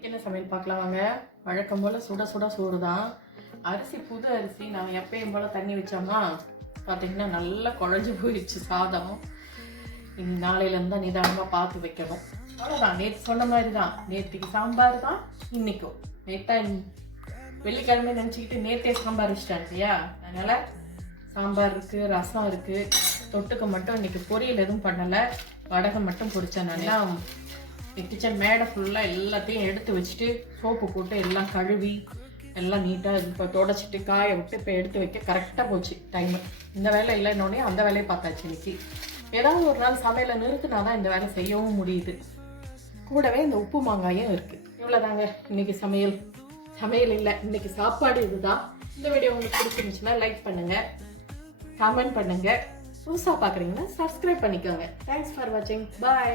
இன்னைக்கு என்ன சமையல் பார்க்கலாம் வாங்க. வழக்கம் போல் சுட சுட சோறு தான். அரிசி புது அரிசி நான் எப்பயும் போல் தண்ணி வச்சோமா பார்த்தீங்கன்னா நல்லா குழஞ்சி போயிடுச்சு சாதம். நாளையிலேருந்து தான் நிதானமாக பார்த்து வைக்கணும். அவ்வளோதான். நேற்று சொன்ன மாதிரி தான். நேற்றுக்கு சாம்பார் தான் இன்றைக்கும். நேற்றா வெள்ளிக்கிழமை நினச்சிக்கிட்டு நேற்றே சாம்பார் வச்சிட்டேன் இல்லையா, அதனால் சாம்பார் இருக்குது, ரசம் இருக்குது. தொட்டுக்க மட்டும் இன்றைக்கி பொரியல் எதுவும் பண்ணலை, வடகம் மட்டும் பிடிச்சேன். நான் கிச்சன் மேடை ஃபுல்லாக எல்லாத்தையும் எடுத்து வச்சுட்டு சோப்பு போட்டு எல்லாம் கழுவி எல்லாம் நீட்டாக இப்போ தொடச்சிட்டு காய விட்டு இப்போ எடுத்து வைக்க கரெக்டாக போச்சு டைமு. இந்த வேலை இல்லைன்னொடனே அந்த வேலையை பார்த்தாச்சு. இன்னைக்கு ஏதாவது ஒரு நாள் சமையலை நிறுத்தினா தான் இந்த வேலை செய்யவும் முடியுது. கூடவே இந்த உப்பு மாங்காயும் இருக்குது. இவ்வளோதாங்க இன்னைக்கு சமையல். சமையல் இல்லை, இன்னைக்கு சாப்பாடு இதுதான். இந்த வீடியோ உங்களுக்கு பிடிச்சிருந்துச்சுன்னா லைக் பண்ணுங்கள், கமெண்ட் பண்ணுங்கள். புதுசாக பார்க்குறீங்கன்னா சப்ஸ்கிரைப் பண்ணிக்கோங்க. தேங்க்ஸ் ஃபார் வாட்சிங். பாய்.